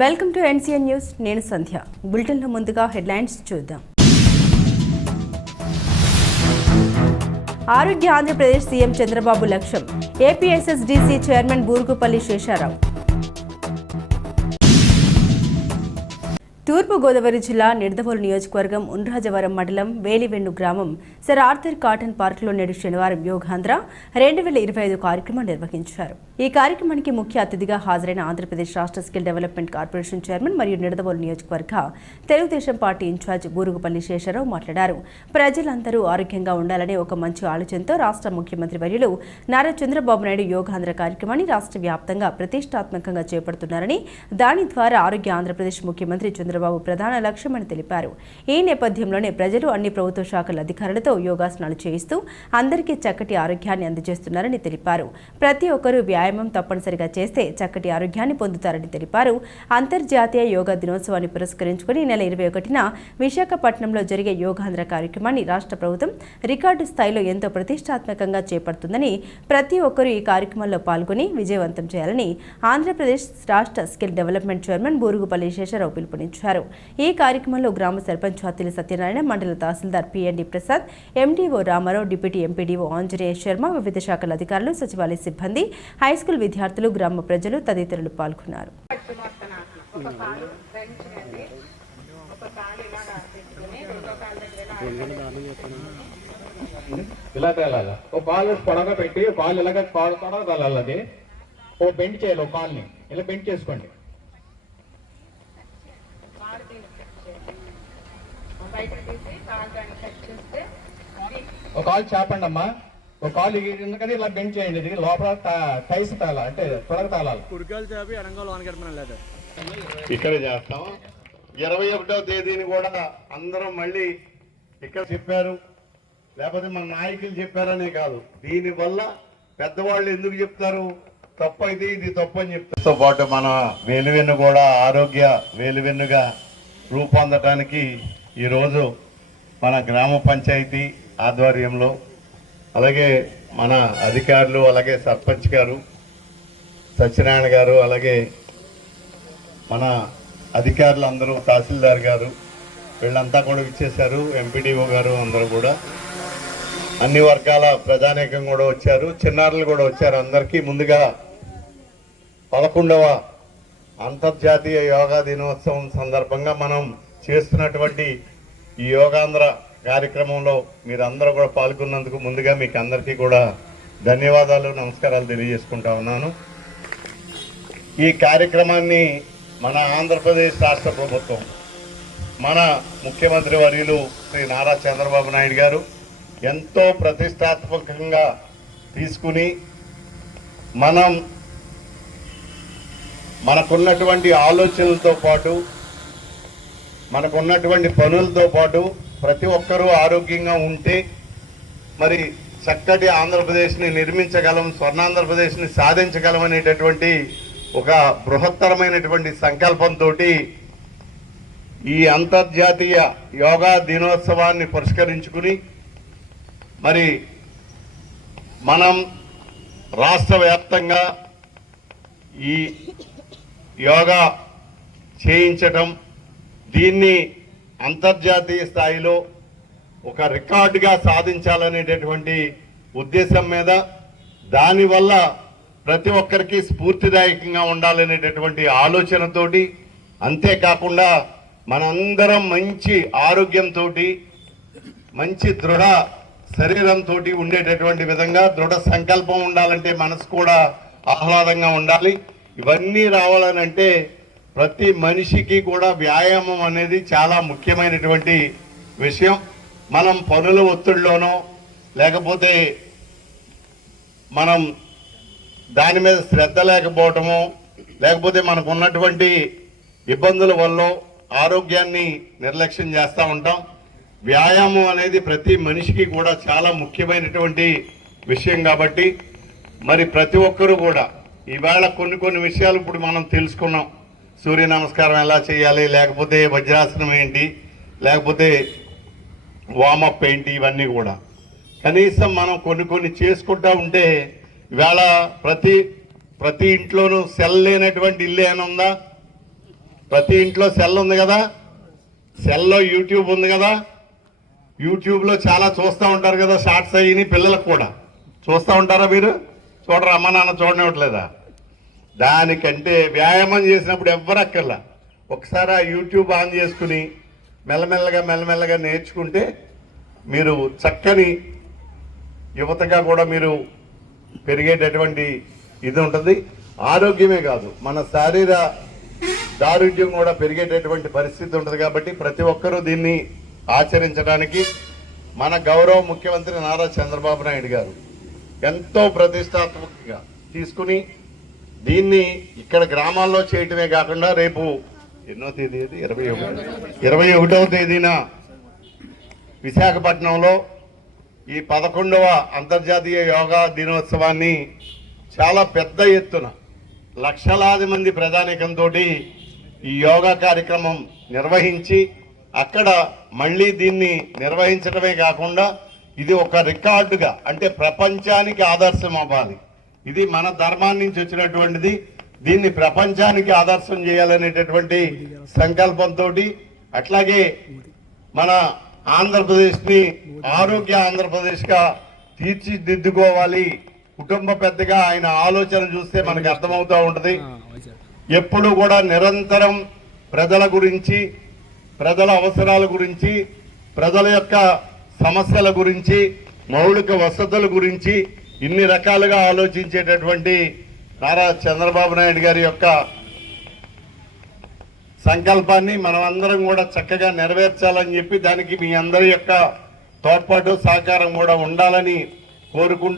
Welcome to NCN news నేను సంధ్య. బులెటిన్లో ముందుగా హెడ్లైన్స్ చూద్దాం. ఆరోగ్య ఆంధ్రప్రదేశ్ సీఎం చంద్రబాబు లక్ష్యం. APSSDC chairman Burugupalli Sesharao. తూర్పుగోదావరి జిల్లా నిడదవోలు నియోజకవర్గం ఉండ్రాజవరం మండలం వేలివెన్ను గ్రామం సర్ ఆర్థర్ కాటన్ పార్కులో నేడు శనివారం యోగాంధ్ర రెండు వేల ఇరవై ఐదు కార్యక్రమం నిర్వహించారు. ఈ కార్యక్రమానికి ముఖ్య అతిథిగా హాజరైన ఆంధ్రప్రదేశ్ రాష్ట్ర స్కిల్ డెవలప్మెంట్ కార్పొరేషన్ చైర్మన్ మరియు నిడదవోలు నియోజకవర్గ తెలుగుదేశం పార్టీ ఇన్ఛార్జ్ బూరుగుపల్లి శేషరావు మాట్లాడారు. ప్రజలందరూ ఆరోగ్యంగా ఉండాలనే ఒక మంచి ఆలోచనతో రాష్ట్ర ముఖ్యమంత్రి వర్యులు నారా చంద్రబాబు నాయుడు యోగాంధ్ర కార్యక్రమాన్ని రాష్ట్ర వ్యాప్తంగా ప్రతిష్టాత్మకంగా చేపడుతున్నారని దాని ద్వారా ఆరోగ్య ఆంధ్రప్రదేశ్ ముఖ్యమంత్రి చంద్రబాబు ప్రధాన లక్ష్యమని తెలిపారు. ఈ నేపథ్యంలోనే ప్రజలు అన్ని ప్రభుత్వ శాఖల అధికారులతో యోగాసనాలు చేయిస్తూ అందరికీ చక్కటి ఆరోగ్యాన్ని అందజేస్తున్నారని తెలిపారు. ప్రతి ఒక్కరూ వ్యాయామం తప్పనిసరిగా చేస్తే చక్కటి ఆరోగ్యాన్ని పొందుతారని తెలిపారు. అంతర్జాతీయ యోగా దినోత్సవాన్ని పురస్కరించుకుని నెల ఇరవై ఒకటిన విశాఖపట్నంలో జరిగే యోగాంధ్ర కార్యక్రమాన్ని రాష్ట్ర ప్రభుత్వం రికార్డు స్థాయిలో ఎంతో ప్రతిష్టాత్మకంగా చేపడుతుందని ప్రతి ఒక్కరూ ఈ కార్యక్రమంలో పాల్గొని విజయవంతం చేయాలని ఆంధ్రప్రదేశ్ రాష్ట్ర skill development chairman Burugupalli Sesha Rao పిలుపునిచ్చారు. నిర్వహించారు. ఈ కార్యక్రమంలో గ్రామ sarpanch హత్తిలి Satyanarayana mandal tahsildar PMD Prasad MDO Ramarao deputy MPDO Anjaneya Sharma వివిధ శాఖల అధికారులు సచివాలయ సిబ్బంది హైస్కూల్ విద్యార్థులు గ్రామ ప్రజలు తదితరులు పాల్గొన్నారు. ఇలా ఇలా ఓ కాలు పొడగా పెట్టి కాలు ఇలాగ కాలు తొడగా తేలాలి అది ఓ బెండ్ చేయాలి ఓ కాల్ని. ఇలా బెండ్ చేసుకోండి కాలు దీనికి సెట్ చేయాలి తీసి కాలు చేపండి అమ్మా ఓ కాలు ఎందుకని ఇలా బెండ్ చేయండి. ఇది లోపల ట- టైస్ తేలాలి అంటే తొడగ తేలాలి కుడికాలు చేపి ఎడంగాలు వానకెడమని లేదు ఇక్కడ చేస్తాం. ఇరవై ఒకటో తేదీని కూడా అందరం మళ్ళీ ఇక్కడ చెప్పారు. లేకపోతే మన నాయకులు చెప్పారనే కాదు. దీనివల్ల పెద్దవాళ్ళు ఎందుకు చెప్తారు? తప్పు అయితే ఇది తప్పు అని చెప్తారు. పాటు మన వేలువెన్ను కూడా ఆరోగ్య వేలువెన్నుగా రూపొందటానికి ఈరోజు మన గ్రామ పంచాయతీ ఆధ్వర్యంలో అలాగే మన అధికారులు అలాగే సర్పంచ్ గారు సత్యనారాయణ గారు అలాగే మన అధికారులు అందరూ తహసీల్దార్ గారు వీళ్ళంతా కూడా ఇచ్చేశారు ఎంపీడీఓ గారు అందరూ కూడా. అన్ని వర్గాల ప్రజానేకం కూడా వచ్చారు. చిన్నారులు కూడా వచ్చారు అందరికీ. ముందుగా పదకొండవ అంతర్జాతీయ యోగా దినోత్సవం సందర్భంగా మనం చేస్తున్నటువంటి ఈ యోగాంధ్ర కార్యక్రమంలో మీరందరూ కూడా పాల్గొన్నందుకు ముందుగా మీకు అందరికీ కూడా ధన్యవాదాలు నమస్కారాలు తెలియజేసుకుంటా ఉన్నాను. ఈ కార్యక్రమాన్ని మన ఆంధ్రప్రదేశ్ రాష్ట్ర ప్రభుత్వం మన ముఖ్యమంత్రి వర్యులు శ్రీ నారా చంద్రబాబు నాయుడు గారు ఎంతో ప్రతిష్టాత్మకంగా తీసుకుని మనం మనకున్నటువంటి ఆలోచనలతో పాటు మనకున్నటువంటి పనులతో పాటు ప్రతి ఒక్కరూ ఆరోగ్యంగా ఉంటే మరి చక్కటి ఆంధ్రప్రదేశ్ని నిర్మించగలం స్వర్ణాంధ్రప్రదేశ్ని సాధించగలం అనేటటువంటి ఒక బృహత్తరమైనటువంటి సంకల్పంతో ఈ అంతర్జాతీయ యోగా దినోత్సవాన్ని పురస్కరించుకుని మరి మనం రాష్ట్ర వ్యాప్తంగా ఈ యోగా చేయించటం దీన్ని అంతర్జాతీయ స్థాయిలో ఒక రికార్డుగా సాధించాలనేటటువంటి ఉద్దేశం మీద దానివల్ల ప్రతి ఒక్కరికి స్ఫూర్తిదాయకంగా ఉండాలనేటటువంటి ఆలోచనతోటి అంతేకాకుండా మనందరం మంచి ఆరోగ్యంతో మంచి దృఢ శరీరంతో ఉండేటటువంటి విధంగా దృఢ సంకల్పం ఉండాలంటే మనసు కూడా ఆహ్లాదంగా ఉండాలి. ఇవన్నీ రావాలనంటే ప్రతి మనిషికి కూడా వ్యాయామం అనేది చాలా ముఖ్యమైనటువంటి విషయం. మనం పనుల ఒత్తిడిలోనో లేకపోతే మనం దాని మీద శ్రద్ధ లేకపోవటము లేకపోతే మనకు ఉన్నటువంటి ఇబ్బందుల వల్ల ఆరోగ్యాన్ని నిర్లక్ష్యం చేస్తూ ఉంటాం. వ్యాయామం అనేది ప్రతి మనిషికి కూడా చాలా ముఖ్యమైనటువంటి విషయం కాబట్టి మరి ప్రతి ఒక్కరూ కూడా ఈవేళ కొన్ని కొన్ని విషయాలు ఇప్పుడు మనం తెలుసుకున్నాం. సూర్య నమస్కారం ఎలా చేయాలి? లేకపోతే వజ్రాసనం ఏంటి? లేకపోతే వామప్ ఏంటి? ఇవన్నీ కూడా. కనీసం మనం కొన్ని కొన్ని చేసుకుంటూ ఉంటే ఇవాళ ప్రతి ప్రతి ఇంట్లోనూ సెల్ లేనటువంటి ఇల్లు ఏమైనా ఉందా? ప్రతి ఇంట్లో సెల్ ఉంది కదా? సెల్లో యూట్యూబ్ ఉంది కదా? యూట్యూబ్లో చాలా చూస్తూ ఉంటారు కదా షార్ట్స్ అయ్యి పిల్లలకు కూడా. చూస్తూ ఉంటారా మీరు? చూడరా అమ్మ నాన్న చూడనివ్వట్లేదా? దానికంటే వ్యాయామం చేసినప్పుడు ఎవ్వరక్కర్లా ఒకసారి ఆ యూట్యూబ్ ఆన్ చేసుకుని మెల్లమెల్లగా మెల్లమెల్లగా నేర్చుకుంటే మీరు చక్కని యువతగా కూడా మీరు పెరిగేటటువంటి ఇది ఉంటుంది. ఆరోగ్యమే కాదు మన శారీర దారుఢ్యం కూడా పెరిగేటటువంటి పరిస్థితి ఉంటుంది కాబట్టి ప్రతి ఒక్కరూ దీన్ని ఆచరించడానికి మన గౌరవ ముఖ్యమంత్రి నారా చంద్రబాబు నాయుడు గారు ఎంతో ప్రతిష్టాత్మకంగా తీసుకుని దీన్ని ఇక్కడ గ్రామాల్లో చేయటమే కాకుండా రేపు ఎన్నో తేదీ అది? ఇరవై ఒకటి ఇరవై ఒకటవ తేదీన విశాఖపట్నంలో ఈ పదకొండవ అంతర్జాతీయ యోగా దినోత్సవాన్ని చాలా పెద్ద ఎత్తున లక్షలాది మంది ప్రజానికంతో ఈ యోగా కార్యక్రమం నిర్వహించి అక్కడ మళ్ళీ దీన్ని నిర్వహించడమే కాకుండా ఇది ఒక రికార్డుగా అంటే ప్రపంచానికి ఆదర్శం అవ్వాలి. ఇది మన ధర్మాన్ని నుంచి వచ్చినటువంటిది. దీన్ని ప్రపంచానికి ఆదర్శం చేయాలనేటటువంటి సంకల్పంతో అట్లాగే మన ఆంధ్రప్రదేశ్ని ఆరోగ్య ఆంధ్రప్రదేశ్గా తీర్చిదిద్దుకోవాలి. కుటుంబ పెద్దగా ఆయన ఆలోచన చూస్తే మనకి అర్థమవుతూ ఉంటుంది. ఎప్పుడు కూడా నిరంతరం ప్రజల గురించి ప్రజల అవసరాల గురించి ప్రజల యొక్క సమస్యల గురించి మౌలిక వసతుల గురించి ఇన్ని రకాలుగా ఆలోచించేటటువంటి నారా చంద్రబాబు నాయుడు గారి యొక్క సంకల్పాన్ని మనమందరం కూడా చక్కగా నెరవేర్చాలని చెప్పి దానికి మీ అందరి యొక్క తోడ్పాటు సహకారం కూడా ఉండాలని కోరుకుంటూ